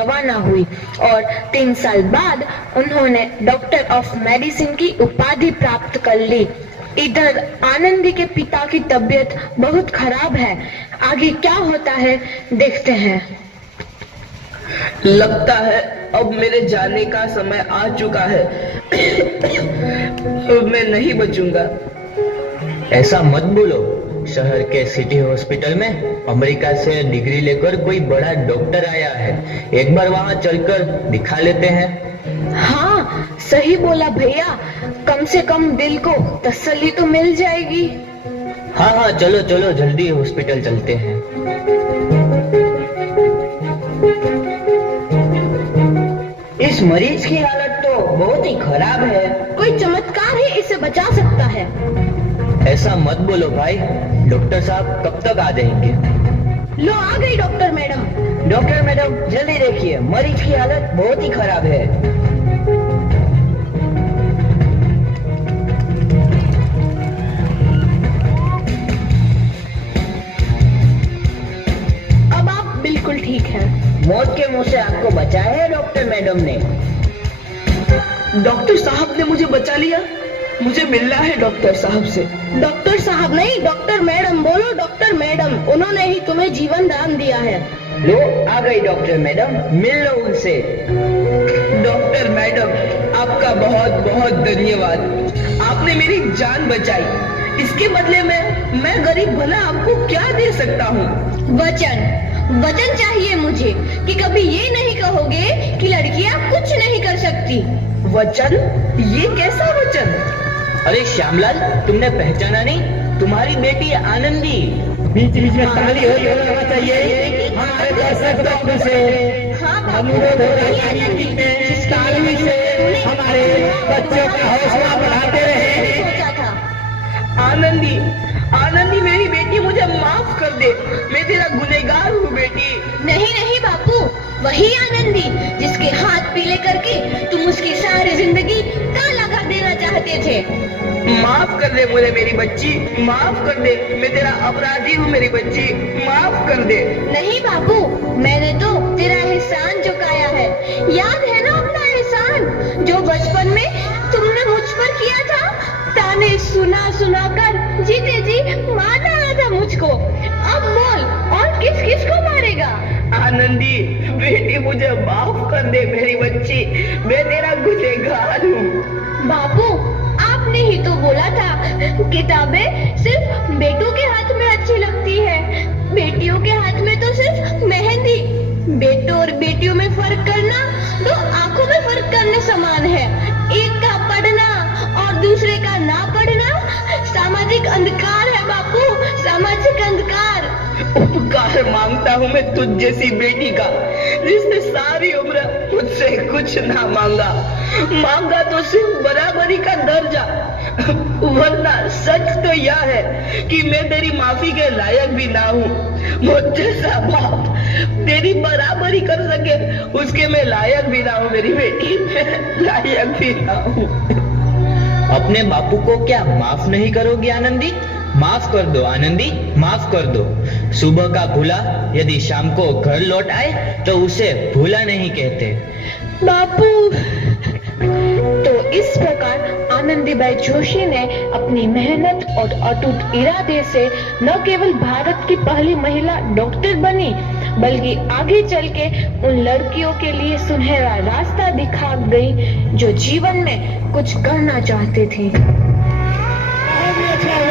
रवाना हुई और 3 साल बाद उन्होंने डॉक्टर ऑफ मेडिसिन की उपाधि प्राप्त कर ली। इधर आनंदी के पिता की तबीयत बहुत खराब है। आगे क्या होता है देखते हैं। लगता है अब मेरे जाने का समय आ चुका है। मैं नहीं बचूंगा। ऐसा मत बोलो। शहर के सिटी हॉस्पिटल में अमेरिका से डिग्री लेकर कोई बड़ा डॉक्टर आया है। एक बार वहां चलकर दिखा लेते हैं। हाँ, सही बोला भैया। कम से कम दिल को तसल्ली तो मिल जाएगी। हाँ हाँ, चलो चलो जल्दी हॉस्पिटल चलते हैं। इस मरीज की हालत तो बहुत ही खराब है। कोई चमत्कार ही इसे बचा सकता है। ऐसा मत बोलो भाई। डॉक्टर साहब कब तक आ जाएंगे? लो आ गई डॉक्टर मैडम। डॉक्टर मैडम जल्दी देखिए, मरीज की हालत बहुत ही खराब है। अब आप बिल्कुल ठीक हैं। मौत के मुंह से आपको बचाया है डॉक्टर मैडम ने। डॉक्टर साहब ने मुझे बचा लिया। मुझे मिलना है डॉक्टर साहब से। डॉक्टर साहब नहीं, डॉक्टर मैडम बोलो। डॉक्टर मैडम, उन्होंने ही तुम्हें जीवन दान दिया है। लो आ गई डॉक्टर मैडम, मिल लो उनसे। डॉक्टर मैडम, आपका बहुत बहुत धन्यवाद। आपने मेरी जान बचाई। इसके बदले में मैं गरीब भला आपको क्या दे सकता हूँ? वचन चाहिए मुझे कि कभी ये नहीं कहोगे कि लड़कियां कुछ नहीं कर सकती। वचन? ये कैसा वचन? अरे श्यामलाल, तुमने पहचाना नहीं? तुम्हारी बेटी आनंदी। बीच बीच में ताली होना चाहिए हमारे दर्शक लोगों से। अनुरोध हो रहा है कि इस ताली से हमारे बच्चों का हौसला बढ़ाते रहे। आनंदी, आनंदी मेरी बेटी, मुझे माफ कर दे। मैं तेरा गुनहगार हूँ बेटी। नहीं नहीं बापू, वही आनंदी जिसके हाथ पीले करके तुम उसकी सारी जिंदगी ताला कर देना चाहते थे। माफ कर दे मुझे मेरी बच्ची, माफ कर दे। मैं तेरा अपराधी हूँ मेरी बच्ची, माफ कर दे। नहीं बापू, मैंने तो तेरा एहसान चुकाया है। याद है ना अपना एहसान जो बचपन में तुमने मुझ पर किया था? ताने सुना सुना कर जीते जी मार डाला था मुझको। अब बोल, और किस किस को मारेगा? आनंदी बेटी, मुझे माफ कर दे मेरी बच्ची। मैं तेरा गुनहगार हूँ। बापू, आपने ही तो बोला था किताबें सिर्फ बेटों के हाथ में अच्छी लगती है, बेटियों के हाथ में तो सिर्फ मेहंदी। बेटों और बेटियों में फर्क करना तो आंखों में फर्क करने समान है। एक का पढ़ना और दूसरे का ना पढ़ना सामाजिक अंधकार है बापू, सामाजिक अंधकार। उपकार मांगता हूँ मैं तुझ जैसी बेटी का, जिसने सारी उम्र मुझसे कुछ ना मांगा तो सिर्फ बराबरी का दर्जा। वरना सच तो यह है कि मैं तेरी माफी के लायक भी ना हूँ। मुझ जैसा बाप तेरी बराबरी कर सके उसके मैं लायक भी ना हूँ मेरी बेटी, मैं लायक भी ना हूँ। अपने बापू को क्या माफ नहीं करोगी आनंदी? माफ कर दो आनंदी, माफ कर दो। सुबह का भूला यदि शाम को घर लौट आए तो उसे भूला नहीं कहते। बापू। तो इस प्रकार आनंदीबाई जोशी ने अपनी मेहनत और अटूट इरादे से न केवल भारत की पहली महिला डॉक्टर बनी, बल्कि आगे चल के उन लड़कियों के लिए सुनहरा रास्ता दिखा गई जो जीवन में कुछ करना चाहती थी।